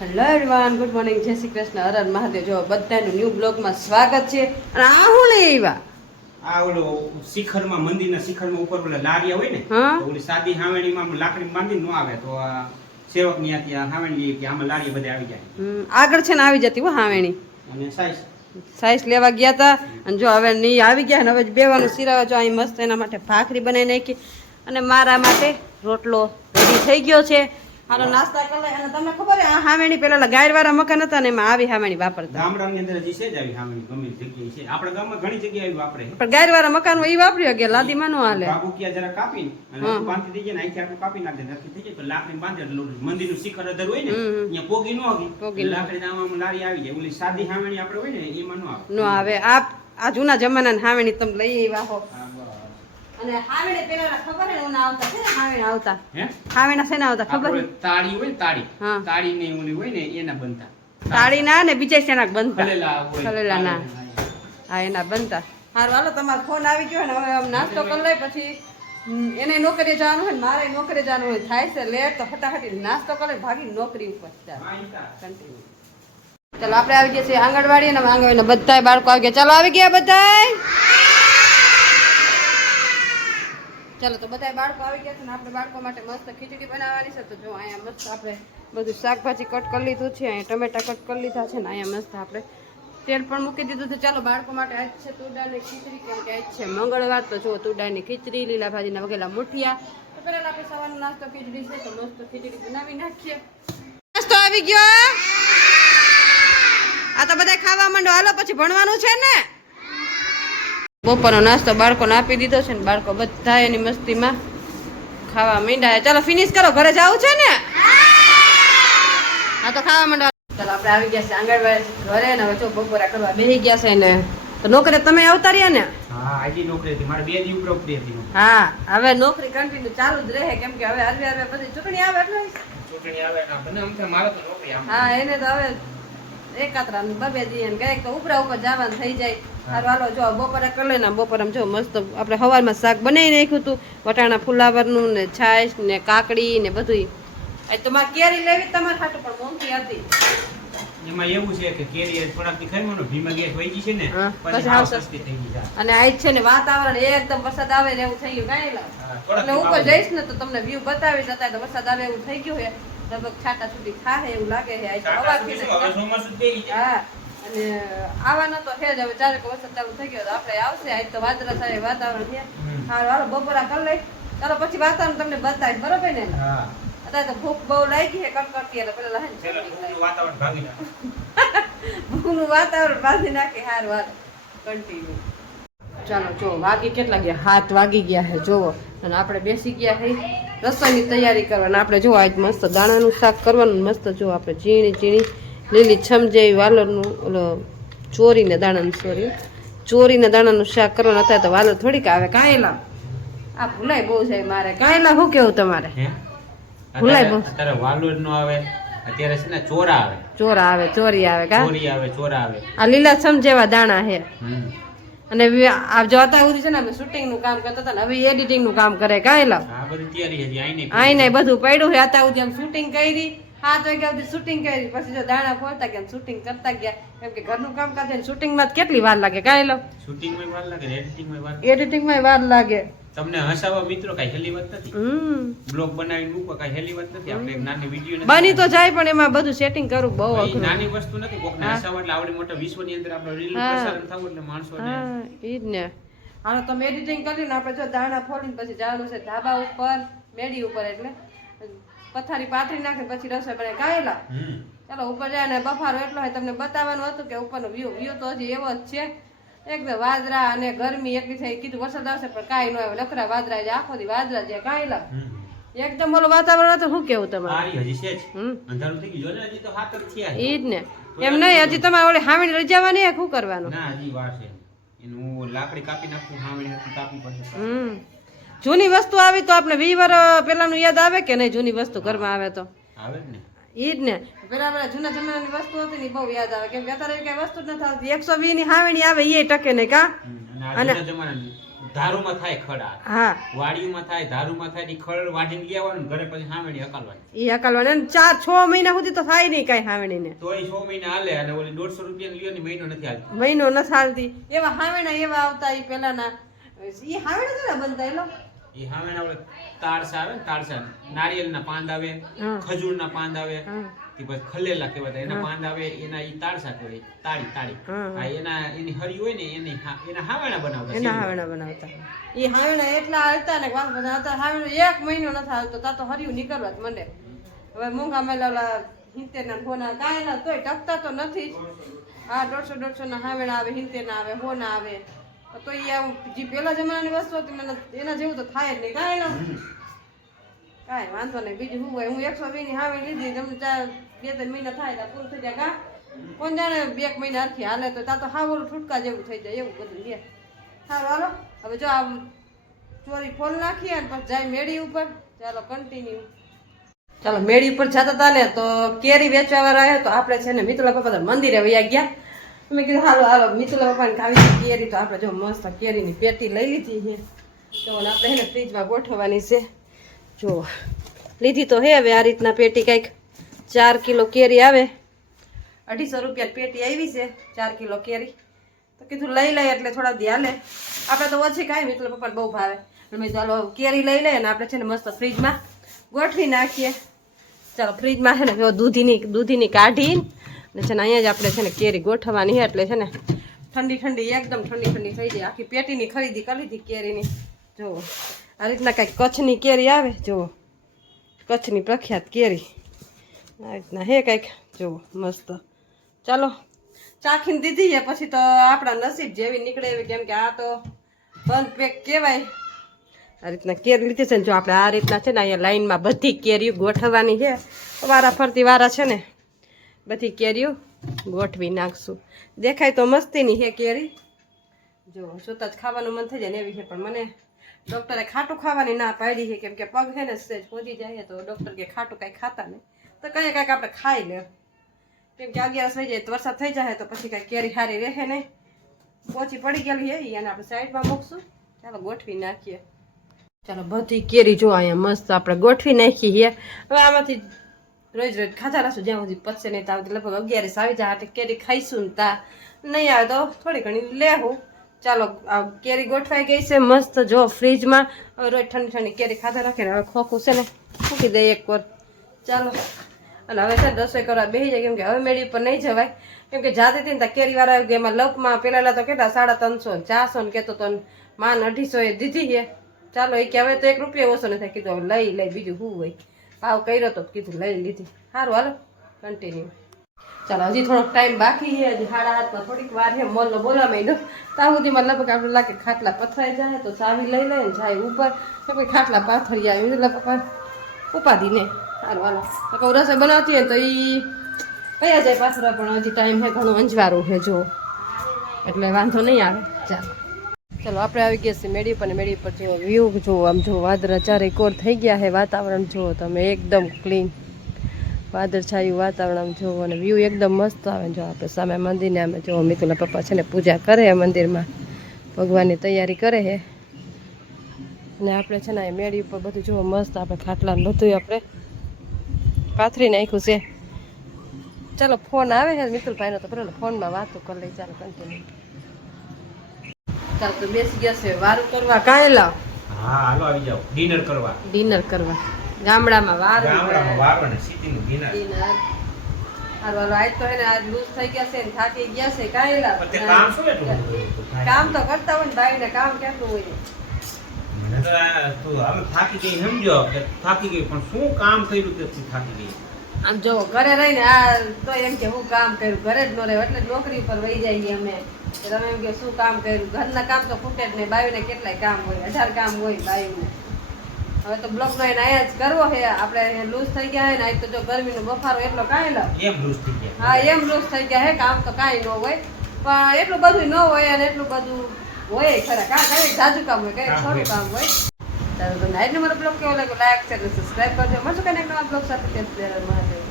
Hello everyone, good morning, જય શ્રી કૃષ્ણ, હર હર મહાદેવ. જો બધાનું ન્યૂ બ્લોગમાં સ્વાગત છે. અને આ હું લઈ આવ્યા? આ ઓલો શિખરમાં, મંદિરના શિખરમાં ઉપર ઓલા લારિયા હોય ને, તો ઓલી સાદી હાવેણીમાં લાકડી બાંધીને ન આવે તો આ સેવક ની ત્યાં હાવેણી કે આમાં લારિયા બધે આવી જાય. આગળ છે ને આવી જતી હો હાવેણી. અને સાઈઝ લેવા ગયા હતા અને જો હવે ની આવી ગયા ને હવે બેવાનું સિરાવા. જો અહીં મસ્ત એના માટે ભાખરી બનાવી નાખી અને મારા માટે રોટલો રેડી થઈ ગયો છે. હાલો નાસ્તા કરી લઈ. અને તમને ખબર છે આ હાવેણી પેલા ગાયરવાળા મકાન હતા ને એમાં આવી હાવેણી વાપરતા. ગામડાની અંદર હજી છે જ આવી હાવેણી, ગમે જગ્યાએ છે. આપણા ગામમાં ઘણી જગ્યાએ વાપરે. પણ ગાયરવાળા મકાન એ વાપર્યો કે લાદીમાં નો હાલે. બાબુકિયા જરા કાપીને અને બાંધી દઈએ ને અહીંથી આટલું કાપી નાખે નક્કી થઈ જાય તો લાકડી બાંધે મંદિરનું શિખર અધર હોય ને અહીંયા પોગી ન આવી લાકડી આમાં લારી આવી જાય. ઓલી સાદી હાવેણી આપણે હોય ને એમાં નો આવે. આ જૂના જમાનાની હાવેણી તમે લઈ આવ્યા હો. અને હાવેણે પેલા ખબર હે ઓના આવતા છે ને હાવેણ આવતા. હે હાવેણા છે ને આવતા ખબર છે? તાળી હોય ને તાળી. તાળી ને ઓલી હોય ને એના બનતા. તાળી ના ને બીજા શેના બનતા? ખલેલા ના. હા એના બનતા. હારું હાલો તમારો ફોન આવી ગયો ને હવે નાસ્તો કરી લઈ. પછી એને નોકરીએ જવાનું હોય ને મારે નોકરીએ જવાનું હોય. થાય છે લેટ તો ફટાફટી નાસ્તો કરે ભાગી નોકરી ઉપર. કન્ટિન્યુ. ચાલો આપણે આવી ગયા છીએ આંગણવાડી ને આંગણવાડીના બધાય બાળકો આવી ગયા. ચાલો આવી ગયા બધાય. ચાલો તો બધા બાળકો આવી ગયા છે ને આપણે બાળકો માટે મસ્ત ખીચડી બનાવવાની છે. તો જો અહીંયા મસ્ત આપણે બધું શાકભાજી કટ કરી લીધું છે. અહીંયા ટમેટા કટ કરી લીધા છે ને અહીંયા મસ્ત આપણે તેલ પણ મૂકી દીધું છે. ચાલો બાળકો માટે આજ છે તુરદાળની ખીચડી, કેમ કે આજ છે મંગળવાર. તો જો તુરદાળની ખીચડી, લીલા ભાજીના વગેલા મુઠિયા. તો પહેલા આપણે સવારનો નાસ્તો ખીચડી છે તો મસ્ત ખીચડી બનાવી નાખીએ. નાસ્તો આવી ગયો. આ તો બધા ખાવા માંડો. હાલો પછી ભણવાનું છે ને. બપોરનો નાસ્તો બાળકોને આપી દીધો છે ને બાળકો બધા એની મસ્તીમાં ખાવા માંડ્યા. ચાલો ફિનિશ કરો, ઘરે જવું છે ને. હા તો ખાવા માંડો. ચાલો આપણે આવી ગયા છે આંગણવાડી ઘરે ને હવે જો બપોરા કરવા બેસી ગયા છે ને. તો નોકરી તમે આવતા રહ્યા ને? હા આજે નોકરી હતી મારે 2 દિવસ ઉપરોક્ત હતી. હા હવે નોકરી કન્ટિન્યુ ચાલુ જ રહે, કેમ કે હવે હરવે બધી ચૂંટણી આવે એટલે ચૂંટણી આવે બને અમથે મારે તો નોકરી આમ. હા એને તો હવે એકાત્રા બબે દી ને કઈક તો ઉપરા ઉપર જવાનું થઈ જાય. હાલો જો બપોરે કરી લઈને બપોરે જો મસ્ત આપણે સવારમાં શાક બનાવી નાખ્યું હતું, વટાણા ફુલાવરનું ને છાશ ને કાકડી ને બધું. તો મારે કેરી લેવી તમારે ખાટું પણ મોંઘી હતી. એમાં એવું છે કે કેરી થોડાક દી ખાઈ મને ભીમા ગેસ વહી ગઈ છે ને પછી હાવ સસ્તી થઈ ગઈ. અને આજ છે ને વાતાવરણ એકદમ વરસાદ આવે ને એવું થઈ ગયું. કાંઈ એટલે ઉપર જઈશ ને તો તમને વ્યૂ બતાવી જતા તો વરસાદ આવે એવું થઈ ગયું છે. લગભગ છાટા સુધી ખાહે એવું લાગે છે. હા અને આવવાના તો છે જ. હવે ચારે વરસાદ ચાલુ થઈ ગયો તો આપણે આવશે. આજ તો વાદળા થાય વાતાવરણ છે. હાલો બપોરા કરી લઈ. ચાલો પછી વાતાવરણ તમને બતાવીશ, બરોબર ને? અત્યારે તો ભૂખ બહુ લાગી છે કડકડતી. એટલે પેલા ભૂખનું વાતાવરણ બાંધી નાખે. હારું હાલ કન્ટિન્યુ. ચાલો જો વાગી કેટલા ગયા? 7 વાગી ગયા છે જોવો. અને આપણે બેસી ગયા છે રસોઈની તૈયારી કરવાની. આપણે જો આજ મસ્ત દાણાનું શાક કરવાનું. મસ્ત જો આપણે ઝીણી લીલી છમ જેવી વાલરનું ઓલો ચોરીને દાણાનું શાક કરવાનું. અત્યારે તો વાલર થોડીક આવે. કાંઈલા આ ભૂલાય બહુ છે મારે. કાંઈલા શું કેવું તમારે? ભૂલાય બહુ. અત્યારે વાલોર નો આવે, અત્યારે છે ને ચોરા આવે, ચોરી આવે કા ચોરા આવે. આ લીલા છમ જેવા દાણા છે. અને આ જો અત્યાર સુધી છે ને અમે શૂટિંગ નું કામ કરતા હતા ને હવે એડિટિંગ નું કામ કરે. કાંઈલા આઈને બધું પડ્યું છે. અત્યાર સુધી આમ શૂટિંગ કરી 7 વાગ્યા સુધી શૂટિંગ કરી. પછી જો દાણા ફોડતા ગયા શૂટિંગ કરતા ગયા, કેમ કે ઘરનું કામ કરતા શૂટિંગમાં કેટલી વાર લાગે. કાંઈલો શૂટિંગમાં વાર લાગે, એડિટિંગમાં વાર લાગે. તમને હસાવા મિત્રો કઈ હેલી વાત નથી. બ્લોગ બનાવીને મૂકો કઈ હેલી વાત નથી. આપણે એક નાની વિડિયો બની તો જાય પણ એમાં બધું સેટિંગ કરવું બહુ અઘરું. નાની વસ્તુ નથી. કોકને હસાવા એટલે આવડી મોટા વિશ્વની અંદર આપણો રીલ પ્રસારણ થવું એટલે માણસોને ઈ જ ને. હાલો તમે એડિટિંગ કરીને આપણે જો દાણા ફોડીને પછી જવાનું છે ધાબા ઉપર, મેડી ઉપર. એટલે પથારી પાથરી નાખે પછી રસોઈ બનાવી. કાંઈલા ચાલો ઉપર જાય ને બફારો એટલો હોય તમને બતાવવાનું હતું કે ઉપરનો વ્યૂ તો હજી એવો જ છે. એકદમ વાદળા અને ગરમી એટલી થઈ. કીધું વરસાદ આવશે પણ કાંઈ ન આવે. લખરા વાદળા છે, આખો દી વાદળા છે. કાંઈલા એકદમ ઓલું વાતાવરણ હતું. શું કેવું તમારે? ઈ જ ને. એમ નહીં હજી તમારે ઓલી હામીને લઈ જવાની શું કરવાનું? જૂની વસ્તુ આવી તો આપણે 20 વર્ષ પેલાનું યાદ આવે કે નહીં? જૂની વસ્તુ ઘરમાં આવે તો આવે જ ને. ઈ જ ને. પેલા જૂના જમાનાની વસ્તુ હતી ને બહુ યાદ આવે, કેમ કે અત્યારે કઈ વસ્તુ જ નથી આવતી. 120 ની હાવેણી આવે એ ટકે નહીં કા. અને ધારુમાં થાય ખડા હા વાડીમાં થાય ધારુમાં થાય ઈ ખડ વાઢીને લઈ આવવાનું ઘરે પછી હામેણી હકાલવાની ઈ હકાલવાના અને 4-6 મહિના સુધી તો થાય નહીં કઈ હાવણી ને તોય 6 મહિના હાલે અને ઓલી 150 રૂપિયા લ્યો ને મહિનો નથી હાલતો મહિનો ન ચાલતી એવા હાવણા એવા આવતા ઈ પેલાના ઈ હાવણા તો બનતા એલો ઈ હામેણા ઓલે તારસા આવે ને તારસા નારિયેળના પાંદ આવે ખજૂરના પાંદ આવે તે પછી ખલેલા કહેવાય એના પાંદ આવે એના ઈ તારસા કહેવાય તાળી આ એની હરી હોય ને એના હાવણા બનાવતા ઈ હાવણા એટલા હાલતા ને વાત બનાવતા હાવણા 1 મહિનો ન હાલતો તા તો હરિયું નીકળવા જ મંડે હવે મૂંગા મેલા 70 ના હોના કાંઈ ના તોય ટકતા તો નથી હા 150 ના હાવણા આવે 70 ના આવે હોના આવે તો ઈ આમ જે પેલા જમાનાની વસ્તુ હતી મને એના જેવું તો થાય જ નહીં કાંઈ વાંધો નહીં બીજું શું હોય હું 120 ની હાવે લીધી તમને 2-3 મહિના થાય તો પૂરું થઈ જાય કા કોણ જાણે 2 મહિના હરખી હાલે તો તા તો હાવરું ઠુટકા જેવું થઈ જાય એવું બધું લે સારું હાલો હવે જો આ ચોરી ફોલ નાખીએ અને પછી જાય મેળી ઉપર ચાલો કન્ટિન્યુ ચાલો મેળી ઉપર જતા હતા ને તો કેરી વેચવા વાળા આવ્યા તો આપણે છે ને મિતુલા પપ્પા તો મંદિરે વયા ગયા મેં કીધું હાલો મિતુલા પપ્પાને ખાવી કેરી તો આપણે જો મસ્ત કેરીની પેટી લઈ લીધી છે તો આપણે એને ફ્રીજમાં ગોઠવવાની છે જો લીધી તો હે હવે આ રીતના પેટી કંઈક 4 કિલો કેરી આવે 250 રૂપિયા પેટી આવી છે 4 કિલો કેરી તો કીધું લઈ લઈએ એટલે થોડા દી હાલે આપણે તો ઓછી ખાઈ મિતુલા પપ્પાને બહુ ભાવે મેં ચાલો કેરી લઈ લઈએ ને આપણે છે ને મસ્ત ફ્રીજમાં ગોઠવી નાખીએ ચાલો ફ્રીજમાં છે ને જો દૂધીની કાઢીને ને છે ને અહીંયા જ આપણે છે ને કેરી ગોઠવવાની છે એટલે છે ને ઠંડી એકદમ ઠંડી થઈ જાય આખી પેટીની ખરીદી કરી લીધી કેરીની જો આ રીતના કંઈક કચ્છની કેરી આવે જો કચ્છની પ્રખ્યાત કેરી આ રીતના હે કંઈક જો મસ્ત ચાલો ચાખીને દીધી છે પછી તો આપણા નસીબ જેવી નીકળે એવી કેમ કે આ તો બંધ પેક કહેવાય આ રીતના કેરી લીધી છે ને જો આપણે આ રીતના છે ને અહીંયા લાઈનમાં બધી કેરીઓ ગોઠવવાની છે વારા ફરતી વારા છે ને બધી કેરીઓ ગોઠવી નાખશું દેખાય તો મસ્તીની છે કેરી જો જોતા જ ખાવાનું મન થઈ જાય ને એવી છે પણ મને ડૉક્ટરે ખાટું ખાવાની ના પાડી છે કેમ કે પગ છે ને સેજ ખોદી જાય તો ડૉક્ટર કે ખાટું કાંઈ ખાતા નહીં તો કંઈ આપણે ખાઈ લે કેમ કે 11 થઈ જાય તો વરસાદ થઈ જાય તો પછી કાંઈ કેરી સારી રહે નહીં પોચી પડી ગયેલી છે એને આપણે સાઈડમાં મૂકશું ચાલો ગોઠવી નાખીએ ચાલો બધી કેરી જો અહીંયા મસ્ત આપણે ગોઠવી નાખી છે હવે આમાંથી રોજ ખાતા રહેશું જ્યાં સુધી પચશે નહીં તો આવતી લગભગ 11 આવી જાય એટલે કેરી ખાઈશું ને તા નહીં આવે તો થોડી ઘણી લેવું ચાલો આ કેરી ગોઠવાઈ ગઈ છે મસ્ત જો ફ્રીજમાં હવે રોજ ઠંડી કેરી ખાતા રાખીને હવે ખોખું છે ને મૂકી દઈએ એક વાર ચાલો અને હવે છે ને રસોઈ કરવા બેસી જાય કેમ કે હવે મેળી ઉપર નહીં જવાય કેમ કે જાતી હતી ને ત્યાં કેરીવાળા આવી ગયા એમાં લપમાં પેલા તો કેટલા 350 400 ને કહેતો તો માન 250 એ દીધી છે ચાલો એ કે હવે તો 1 રૂપિયા ઓછો નથી કીધું હવે લઈ બીજું શું હોય ભાવ કર્યો તો કીધું લઈ લીધી સારું હાલો કન્ટિન્યુ ચાલો હજી થોડોક ટાઈમ બાકી છે હજી 7:30 થોડીક વાર છે મોલનો બોલવા માંડ્યો ત્યાં સુધીમાં લગભગ આપણે લાગે ખાટલા પથરાઈ જાય તો ચાવી લઈ લે ને જાય ઉપર તો કોઈ ખાટલા પાથરી જાય એટલે પપ્પા ઉપાધી ને સારું હાલો તો રસોઈ બનાવતી હોય તો એ કયા જાય પાથરા પણ હજી ટાઈમ છે ઘણું અંજવારું છે જો એટલે વાંધો નહીં આવે ચાલો ચલો આપણે આવી ગયા છીએ મેળી પર ને મેળી પર જો વ્યૂ જો આમ જો વાદળા ચારે કોર થઈ ગયા છે વાતાવરણ જુઓ તમે એકદમ ક્લીન વાદળછાયું વાતાવરણ જોવો અને વ્યૂ એકદમ મસ્ત આવે જો આપણે સામે મંદિરને અમે જો મિતુલા પપ્પા છે ને પૂજા કરે મંદિરમાં ભગવાનની તૈયારી કરે છે અને આપણે છે ને એ મેળી ઉપર બધું જુઓ મસ્ત આપણે ખાટલા ને બધું આપણે પાથરી નાખ્યું છે ચાલો ફોન આવે છે મિતુલભાઈનો તો બરાબર ફોનમાં વાતો કરી લઈ ચાલો કન્ટિન્યુ ચાલ તો બેસી ગયા છે વારું કરવા કાંઈ લાવ હા હાલો આવી જાઓ ડિનર કરવા ગામડામાં વારો ને સિટીનું ડિનર હાલો આજ તો એને આજ લૂઝ થઈ ગયા છે ને થાકી ગયા છે કાંઈ લાવ તે કામ શું એટલું કામ તો કરતા હોય ને ભાઈને કામ કેટલું હોય મને તો તું હવે થાકી ગઈ સમજો કે થાકી ગઈ પણ શું કામ કર્યું કે તું થાકી ગઈ આમ જો ઘરે રહીને આ તો એમ કે હું કામ કર્યું ઘરે જ ન રહે એટલે નોકરી પર વહી જઈએ અમે તમે એમ કે શું કામ કર્યું ઘરના કામ તો ખૂટે જ નહીં બાયુને કેટલાય કામ હોય 1000 કામ હોય બાયુને હવે તો બ્લોકનો એને અહીંયા જ કરવો છે આપણે લૂઝ થઈ ગયા હે ને આજ તો જો ગરમીનો બફારો એટલો કાંઈ લો એમ લૂઝ થઈ ગયા હા એમ લૂઝ થઈ ગયા હે કામ તો કાંઈ ન હોય પણ એટલું બધું ન હોય અને એટલું બધું હોય ખરા કાંઈ જાજુ કામ હોય કંઈક થોડું કામ હોય ચાલો તો આજનો મારો બ્લોગ કેવો લાગ્યો લાઈક શેર સબસ્ક્રાઈબ કરજો મળશું કંઈક નવા બ્લોગ સાથે મહાદેવ